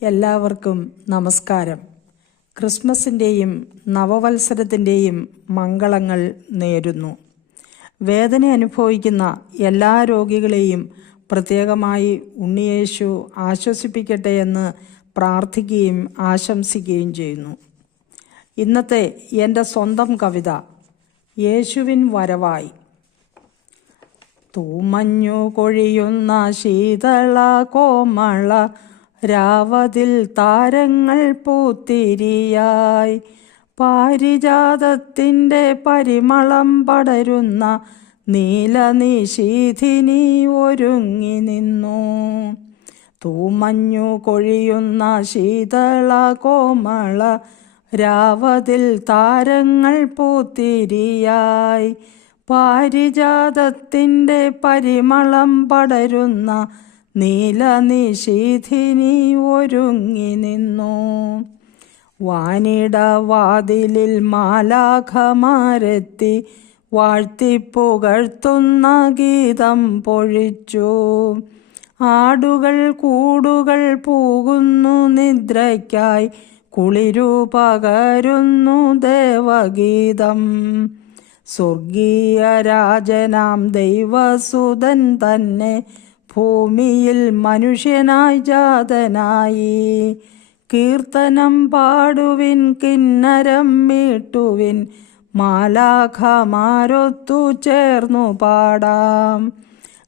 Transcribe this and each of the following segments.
എല്ലാവർക്കും നമസ്കാരം. ക്രിസ്മസിൻ്റെയും നവവത്സരത്തിൻ്റെയും മംഗളങ്ങൾ നേരുന്നു. വേദന അനുഭവിക്കുന്ന എല്ലാ രോഗികളെയും പ്രത്യേകമായി ഉണ്ണിയേശു ആശ്വസിപ്പിക്കട്ടെ എന്ന് പ്രാർത്ഥിക്കുകയും ആശംസിക്കുകയും ചെയ്യുന്നു. ഇന്നത്തെ എൻ്റെ സ്വന്തം കവിത യേശുവിൻ വരവായി. തൂമഞ്ഞു കൊഴിയുന്ന ശീതള കോമള രാവതിൽ താരങ്ങൾ പൂത്തിരിയായി, പാരിജാതത്തിൻ്റെ പരിമളം പടരുന്ന നീലനിശീഥിനി ഒരുങ്ങി നിന്നു. തൂമഞ്ഞു കൊഴിയുന്ന ശീതള കോമള രാവതിൽ താരങ്ങൾ പൂത്തിരിയായി, പാരിജാതത്തിൻ്റെ പരിമളം പടരുന്ന നീലനിശീഥിനി ഒരുങ്ങി നിന്നു. വാനിടവാതിലിൽ മാലാഖമാരെത്തി വാഴ്ത്തിപ്പുകഴ്ത്തുന്ന ഗീതം പൊഴിച്ചു. ആടുകൾ കൂടുകൾ പൂകുന്നു നിദ്രയ്ക്കായി, കുളിരു പകരുന്നു ദേവഗീതം. സ്വർഗീയ രാജനാം ദൈവസുതൻ തന്നെ ഭൂമിയിൽ മനുഷ്യനായി ജാതനായി. കീർത്തനം പാടുവിൻ, കിന്നരം മീട്ടുവിൻ, മാലാഖമാരൊത്തു ചേർന്നു പാടാം.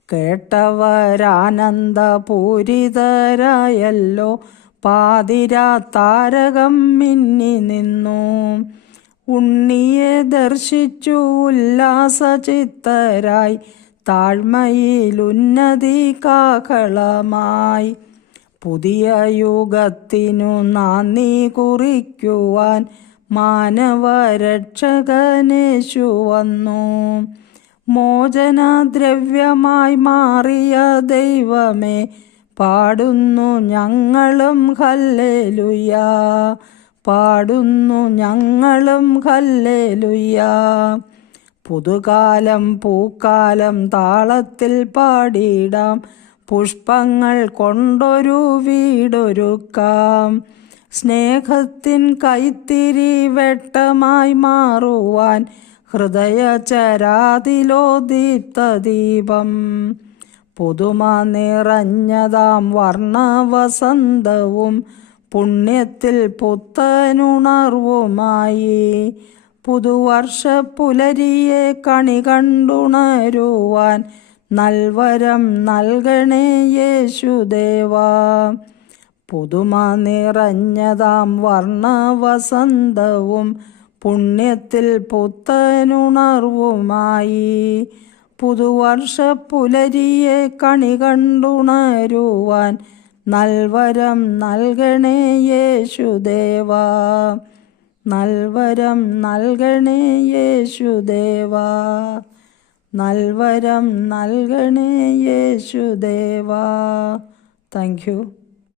കേട്ടവരാനന്ദപൂരിതരായല്ലോ, പാതിരാ താരകം മിന്നി നിന്നു. ഉണ്ണിയെ ദർശിച്ചു ഉല്ലാസചിത്തരായി, താഴ്മയിൽ ഉന്നതി കാഹളമായി. പുതിയ യുഗത്തിനു നാന്ദി കുറിക്കുവാൻ മാനവരക്ഷകനേശു വന്നു. മോചനദ്രവ്യമായി മാറിയ ദൈവമേ, പാടുന്നു ഞങ്ങളും ഹല്ലേലൂയാ, പാടുന്നു ഞങ്ങളും ഹല്ലേലൂയാ. പുതുകാലം പൂക്കാലം താളത്തിൽ പാടിടാം, പുഷ്പങ്ങൾ കൊണ്ടൊരു വീടൊരുക്കാം. സ്നേഹത്തിൻ കൈത്തിരി വെട്ടമായി മാറുവാൻ ഹൃദയചരാതിലോ ദീപ്തദീപം. പുതുമ നിറഞ്ഞതാം വർണ്ണവസന്തവും പുണ്യത്തിൽ പുത്തനുണർവുമായി. പുതുവർഷപ്പുലരിയെ കണി കണ്ടുണരുവാൻ നൽവരം നൽകണേ യേശുദേവാ. പുതുമ നിറഞ്ഞതാം വർണ്ണവസന്തവും പുണ്യത്തിൽ പുത്തനുണർവുമായി. പുതുവർഷപ്പുലരിയെ കണി കണ്ടുണരുവാൻ നൽവരം നൽകണേ യേശുദേവാ, നൽവരം നൽകണേ യേശുദേവാ, നൽവരം നൽകണേ യേശുദേവാ. Thank you.